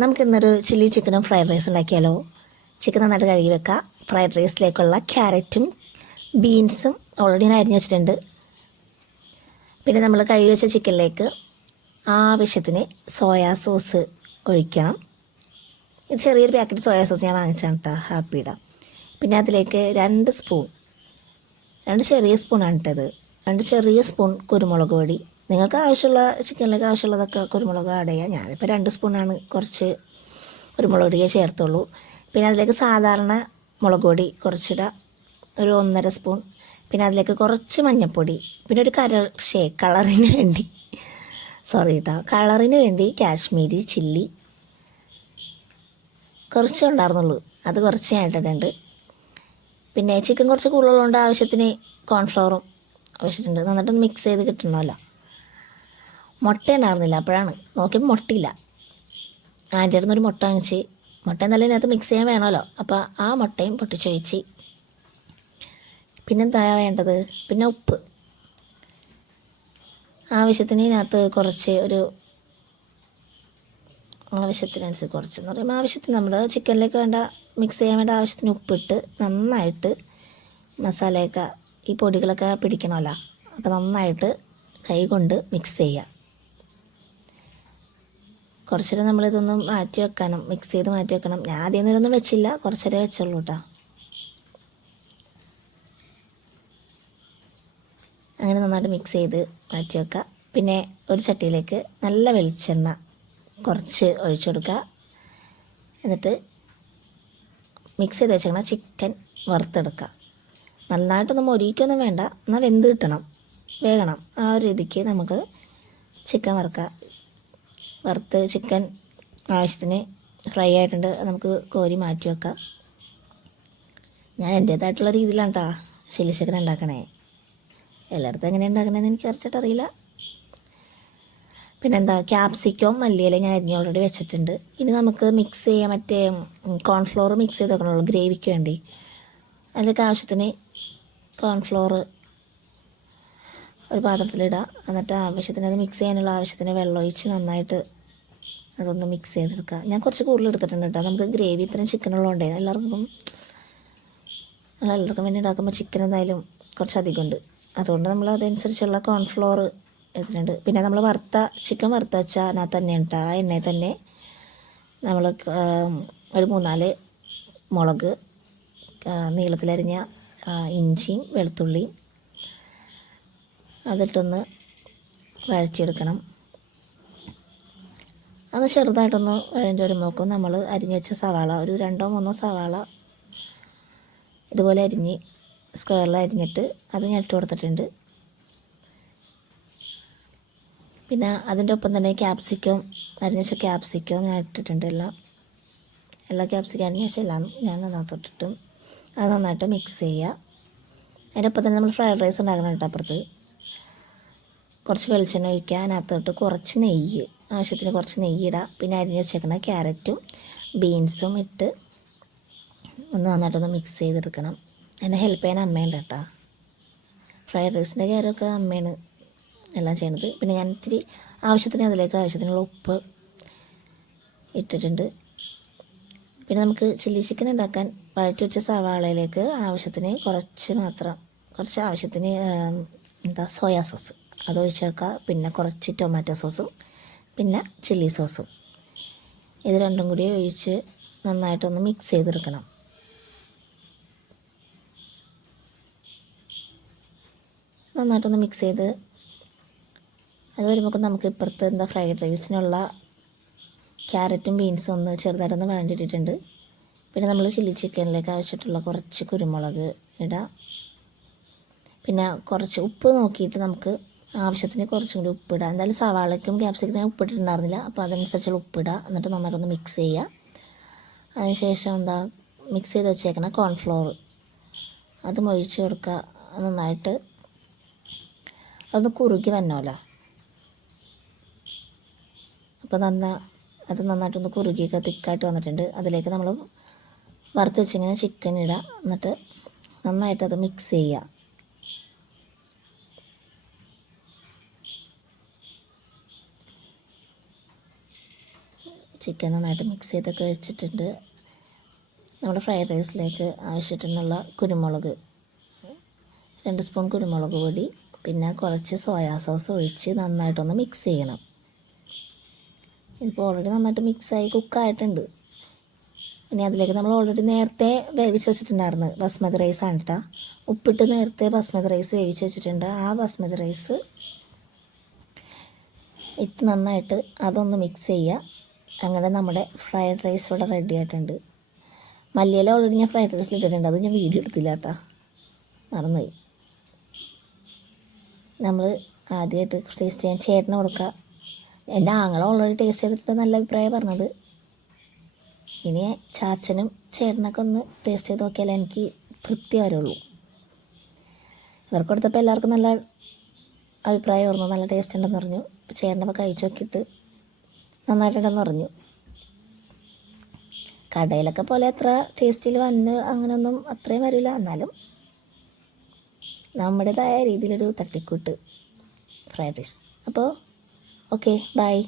നമുക്കിന്നൊരു ചില്ലി ചിക്കനും fried rice ഉണ്ടാക്കിയാലോ. ചിക്കൻ നന്നായിട്ട് കഴുകി വെക്കുക. ഫ്രൈഡ് റൈസിലേക്കുള്ള ക്യാരറ്റും ബീൻസും ഓൾറെഡി ഞാൻ അരിഞ്ഞ് വെച്ചിട്ടുണ്ട്. പിന്നെ നമ്മൾ കഴുകി വെച്ച ചിക്കനിലേക്ക് ആവശ്യത്തിന് സോയാ സോസ് ഒഴിക്കണം. ഇത് ചെറിയൊരു പാക്കറ്റ് സോയാ സോസ് ഞാൻ വാങ്ങിച്ചാണ് കേട്ടോ, ഹാപ്പിയുടെ. പിന്നെ അതിലേക്ക് 2 ചെറിയ സ്പൂണാണ് ഇട്ടത്. 2 ചെറിയ സ്പൂൺ കുരുമുളക് പൊടി. നിങ്ങൾക്ക് ആവശ്യമുള്ള ചിക്കനിലേക്ക് ആവശ്യമുള്ളതൊക്കെ കുരുമുളക് ആഡ് ചെയ്യാം. ഞാനിപ്പോൾ 2 സ്പൂണാണ് കുറച്ച് കുരുമുളക് പൊടിയെ ചേർത്തുള്ളൂ. പിന്നെ അതിലേക്ക് സാധാരണ മുളക് പൊടി കുറച്ചിടുക, ഒരു 1.5 സ്പൂൺ. പിന്നെ അതിലേക്ക് കുറച്ച് മഞ്ഞൾപ്പൊടി, പിന്നെ ഒരു കളറിന് വേണ്ടി കളറിന് വേണ്ടി കാശ്മീരി ചില്ലി കുറച്ചേ ഉണ്ടായിരുന്നുള്ളൂ, അത് കുറച്ച് ഞാൻ ഇട്ടിട്ടുണ്ട്. പിന്നെ ചിക്കൻ കുറച്ച് കൂടുതലുള്ളതുകൊണ്ട് ആവശ്യത്തിന് കോൺഫ്ലവറും ആവശ്യമുണ്ട്. നന്നായിട്ടൊന്ന് മിക്സ് ചെയ്ത് കിട്ടണമല്ലോ. മുട്ട ഉണ്ടായിരുന്നില്ല, അപ്പോഴാണ് നോക്കിയപ്പോൾ മുട്ടയില്ല. ആൻ്റെ അടുത്ത് ഒരു മുട്ട വാങ്ങിച്ച്, മുട്ട എന്നാലും ഇതിനകത്ത് മിക്സ് ചെയ്യാൻ വേണമല്ലോ, അപ്പോൾ ആ മുട്ടയും പൊട്ടിച്ചൊഴിച്ച്. പിന്നെന്താ വേണ്ടത്, പിന്നെ ഉപ്പ് ആവശ്യത്തിന്. ഇതിനകത്ത് കുറച്ച് ആവശ്യത്തിനനുസരിച്ച് കുറച്ചെന്ന് പറയുമ്പോൾ ആവശ്യത്തിന് നമ്മൾ ചിക്കനിലേക്ക് വേണ്ട മിക്സ് ചെയ്യാൻ വേണ്ട ആവശ്യത്തിന് ഉപ്പിട്ട് നന്നായിട്ട് മസാലയൊക്കെ ഈ പൊടികളൊക്കെ പിടിക്കണമല്ലോ. അപ്പോൾ നന്നായിട്ട് കൈ കൊണ്ട് മിക്സ് ചെയ്യുക. കുറച്ചേരം നമ്മളിതൊന്ന് മാറ്റി വെക്കണം, മിക്സ് ചെയ്ത് മാറ്റി വെക്കണം. ഞാൻ ആദ്യം നേരമൊന്നും വെച്ചില്ല, കുറച്ചേരം വെച്ചുള്ളൂ കേട്ടോ. അങ്ങനെ നന്നായിട്ട് മിക്സ് ചെയ്ത് മാറ്റി വെക്കുക. പിന്നെ ഒരു ചട്ടിയിലേക്ക് നല്ല വെളിച്ചെണ്ണ കുറച്ച് ഒഴിച്ചു കൊടുക്കുക. എന്നിട്ട് മിക്സ് ചെയ്ത് വെച്ചേക്കണം ചിക്കൻ വറുത്തെടുക്കുക. നന്നായിട്ടൊന്നും മൊരിക്കൊന്നും വേണ്ട, എന്നാൽ വെന്ത് കിട്ടണം, വേകണം. ആ ഒരു രീതിക്ക് നമുക്ക് ചിക്കൻ വറുത്ത് ചിക്കൻ ആവശ്യത്തിന് ഫ്രൈ ആയിട്ടുണ്ട്. നമുക്ക് കോരി മാറ്റി വെക്കാം. ഞാൻ എൻ്റേതായിട്ടുള്ള രീതിയിലാണ് കേട്ടോ ചില്ലി ചിക്കൻ ഉണ്ടാക്കണേ. എല്ലായിടത്തും എങ്ങനെ ഉണ്ടാക്കണേന്ന് എനിക്ക് കുറച്ചിട്ടറിയില്ല. പിന്നെന്താ, ക്യാപ്സിക്കവും മല്ലിയില ഞാൻ അരിഞ്ഞ് ഓൾറെഡി വെച്ചിട്ടുണ്ട്. ഇനി നമുക്ക് മിക്സ് ചെയ്യാൻ മറ്റേ കോൺഫ്ലോർ മിക്സ് ചെയ്ത് വെക്കണമല്ലോ ഗ്രേവിക്ക് വേണ്ടി. അതിലേക്ക് ആവശ്യത്തിന് കോൺഫ്ലോർ ഒരു പാത്രത്തിലിടുക. എന്നിട്ട് ആവശ്യത്തിന് അത് മിക്സ് ചെയ്യാനുള്ള ആവശ്യത്തിന് വെള്ളമൊഴിച്ച് നന്നായിട്ട് അതൊന്ന് മിക്സ് ചെയ്തെടുക്കുക. ഞാൻ കുറച്ച് കൂടുതൽ എടുത്തിട്ടുണ്ട് കേട്ടോ. നമുക്ക് ഗ്രേവി ഇത്രയും ചിക്കനുള്ളതുകൊണ്ടേ എല്ലാവർക്കും വേണ്ടി ഉണ്ടാക്കുമ്പോൾ ചിക്കൻ എന്തായാലും കുറച്ചധികം ഉണ്ട്. അതുകൊണ്ട് നമ്മൾ അതനുസരിച്ചുള്ള കോൺഫ്ലോർ എടുത്തിട്ടുണ്ട്. പിന്നെ നമ്മൾ ചിക്കൻ വറുത്ത വെച്ചാൽ അതിനകത്ത് തന്നെ ഉണ്ട്. ആ എണ്ണയിൽ തന്നെ നമ്മൾ ഒരു 3-4 മുളക്, നീളത്തിലരിഞ്ഞ ഇഞ്ചിയും വെളുത്തുള്ളിയും അതിട്ടൊന്ന് വഴറ്റിയെടുക്കണം. അത് ചെറുതായിട്ടൊന്ന് വഴണ്ടി വരുമ്പോഴേക്കും നമ്മൾ അരിഞ്ഞ് വെച്ച സവാള, ഒരു 2-3 സവാള ഇതുപോലെ അരിഞ്ഞ് സ്ക്വയറിൽ അരിഞ്ഞിട്ട് അത് ഞാൻ ഇട്ട് കൊടുത്തിട്ടുണ്ട്. പിന്നെ അതിൻ്റെ ഒപ്പം തന്നെ ക്യാപ്സിക്കം അരിഞ്ഞ വെച്ച ക്യാപ്സിക്കം ഞാൻ ഇട്ടിട്ടുണ്ട്. എല്ലാ ക്യാപ്സിക്കം അരിഞ്ഞ വെച്ച എല്ലാം ഞാൻ അതിനകത്തോട്ടിട്ടും അത് നന്നായിട്ട് മിക്സ് ചെയ്യുക. അതിൻ്റെ ഒപ്പം തന്നെ നമ്മൾ ഫ്രൈഡ് റൈസ് ഉണ്ടാക്കണം കേട്ടോ. അപ്പുറത്ത് കുറച്ച് വെളിച്ചെണ്ണ ഒഴിക്കുക, അതിനകത്തോട്ട് കുറച്ച് നെയ്യ്, ആവശ്യത്തിന് കുറച്ച് നെയ്യ് ഇടുക. പിന്നെ അരിഞ്ഞ് വെച്ചേക്കണ ക്യാരറ്റും ബീൻസും ഇട്ട് ഒന്ന് നന്നായിട്ടൊന്ന് മിക്സ് ചെയ്തെടുക്കണം. എന്നെ ഹെൽപ്പ് ചെയ്യാൻ അമ്മയുണ്ട് കേട്ടോ. ഫ്രൈഡ് റൈസിൻ്റെ കാര്യമൊക്കെ അമ്മയാണ് എല്ലാം ചെയ്യണത്. പിന്നെ ഞാൻ ഇത്തിരി അതിലേക്ക് ആവശ്യത്തിനുള്ള ഉപ്പ് ഇട്ടിട്ടുണ്ട്. പിന്നെ നമുക്ക് ചില്ലി ചിക്കൻ ഉണ്ടാക്കാൻ വഴറ്റി വെച്ച സവാളയിലേക്ക് ആവശ്യത്തിന് കുറച്ച് ആവശ്യത്തിന് സോയാ സോസ് അത് ഒഴിച്ച് വെക്കുക. പിന്നെ കുറച്ച് ടൊമാറ്റോ സോസും പിന്നെ ചില്ലി സോസും ഇത് രണ്ടും കൂടി ഒഴിച്ച് നന്നായിട്ടൊന്ന് മിക്സ് ചെയ്തെടുക്കണം. നന്നായിട്ടൊന്ന് മിക്സ് ചെയ്ത് അത് വരുമ്പോൾ നമുക്ക് ഇപ്പുറത്ത് ഫ്രൈഡ് റൈസിനുള്ള ക്യാരറ്റും ബീൻസും ഒന്ന് ചെറുതായിട്ടൊന്ന് വഴണ്ടിട്ടിട്ടുണ്ട്. പിന്നെ നമ്മൾ ചില്ലി ചിക്കനിലേക്ക് ആവശ്യമായിട്ടുള്ള കുറച്ച് കുരുമുളക് ഇടുക. പിന്നെ കുറച്ച് ഉപ്പ് നോക്കിയിട്ട് നമുക്ക് ആവശ്യത്തിന് കുറച്ചും കൂടി ഉപ്പിടുക. എന്തായാലും സവാളയ്ക്കും ക്യാപ്സിക്കത്തിനും ഉപ്പിട്ടിട്ടുണ്ടായിരുന്നില്ല, അപ്പോൾ അതനുസരിച്ചുള്ള ഉപ്പിടുക. എന്നിട്ട് നന്നായിട്ടൊന്ന് മിക്സ് ചെയ്യുക. അതിനുശേഷം മിക്സ് ചെയ്ത് വെച്ചേക്കണം കോൺഫ്ലോർ അതും ഒഴിച്ച് കൊടുക്കുക. നന്നായിട്ട് അതൊന്ന് കുറുകി വന്നോല്ലോ. അപ്പോൾ അത് നന്നായിട്ടൊന്ന് കുറുകിയൊക്കെ തിക്കായിട്ട് വന്നിട്ടുണ്ട്. അതിലേക്ക് നമ്മൾ വറുത്ത് വെച്ചിങ്ങനെ ചിക്കൻ ഇടുക. എന്നിട്ട് നന്നായിട്ടത് മിക്സ് ചെയ്യുക. ചിക്കൻ നന്നായിട്ട് മിക്സ് ചെയ്തൊക്കെ വെച്ചിട്ടുണ്ട്. നമ്മുടെ ഫ്രൈഡ് റൈസിലേക്ക് ആവശ്യത്തിനുള്ള കുരുമുളക് 2 സ്പൂൺ കുരുമുളക് പൊടി, പിന്നെ കുറച്ച് സോയാ സോസ് ഒഴിച്ച് നന്നായിട്ടൊന്ന് മിക്സ് ചെയ്യണം. ഇതിപ്പോൾ ഓൾറെഡി നന്നായിട്ട് മിക്സായി കുക്കായിട്ടുണ്ട്. ഇനി അതിലേക്ക് നമ്മൾ ഓൾറെഡി നേരത്തെ വേവിച്ച് വെച്ചിട്ടുണ്ടായിരുന്നു ബസ്മതി റൈസാണ് കേട്ടോ. ഉപ്പിട്ട് നേരത്തെ ബസ്മതി റൈസ് വേവിച്ച് വെച്ചിട്ടുണ്ട്. ആ ബസ്മതി റൈസ് ഇട്ട് നന്നായിട്ട് അതൊന്ന് മിക്സ് ചെയ്യുക. അങ്ങനെ നമ്മുടെ ഫ്രൈഡ് റൈസ് ഇവിടെ റെഡി ആയിട്ടുണ്ട്. മല്ലിയില ഓൾറെഡി ഞാൻ ഫ്രൈഡ് റൈസിൽ ഇട്ടിട്ടുണ്ട്, അത് ഞാൻ വീഡിയോ എടുത്തില്ല കേട്ടോ, മറന്നുപോയി. നമ്മൾ ആദ്യമായിട്ട് ടേസ്റ്റ് ചെയ്യാൻ ചേട്ടന് കൊടുക്കുക. എൻ്റെ ആങ്ങളെ ഓൾറെഡി ടേസ്റ്റ് ചെയ്തിട്ട് നല്ല അഭിപ്രായം പറഞ്ഞത്. ഇനി ചാച്ചനും ചേട്ടനൊക്കെ ഒന്ന് ടേസ്റ്റ് ചെയ്ത് നോക്കിയാലേ എനിക്ക് തൃപ്തി വരുള്ളൂ. ഇവർക്ക് കൊടുത്തപ്പോൾ എല്ലാവർക്കും നല്ല അഭിപ്രായമായിരുന്നു, നല്ല ടേസ്റ്റ് ഉണ്ടെന്ന് പറഞ്ഞു. ചേട്ടനപ്പോൾ കഴിച്ച് നോക്കിയിട്ട് നന്നായിട്ടുണ്ടെന്ന് പറഞ്ഞു. കടയിലൊക്കെ പോലെ അത്ര ടേസ്റ്റിൽ വന്ന് അങ്ങനെയൊന്നും അത്രയും വരില്ല, എന്നാലും നമ്മുടേതായ രീതിയിലൊരു തട്ടിക്കൂട്ട് ഫ്രൈഡ് റൈസ്. അപ്പോൾ ഓക്കെ, ബൈ.